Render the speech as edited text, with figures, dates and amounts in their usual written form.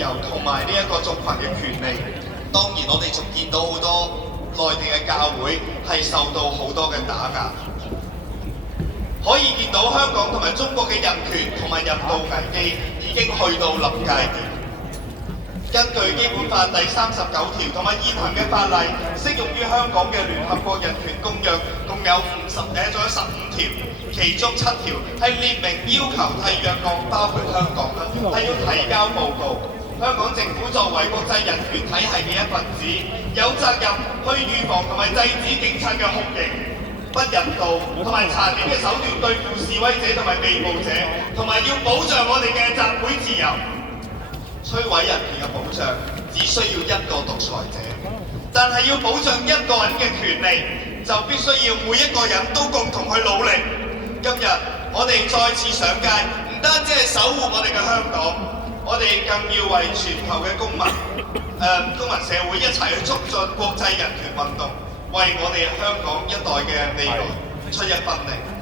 由同埋呢一個族群嘅權利。當然，我哋仲見到好多內地嘅教會係受到好多嘅打壓。可以見到香港同埋中國嘅人權同埋人道危機已經去到臨界點。根據基本法第39條同埋現行嘅法例，適用於香港嘅聯合國人權公約共有仲有15條，其中7條係列明要求締約國，包括香港啦，係要提交報告。香港政府作為國際人權體系嘅一份子，有責任去預防同埋制止警察嘅酷刑、不人道同埋殘忍嘅手段對付示威者同埋被捕者，同埋要保障我哋嘅集會自由。摧毀人權嘅保障只需要一個獨裁者，但係要保障一個人嘅權利，就必須要每一個人都共同去努力。今日我哋再次上街，唔單止係守護我哋嘅香港，我哋更要為全球嘅公民社會一齊去促進國際人權運動，為我哋香港一代嘅未來出一分力。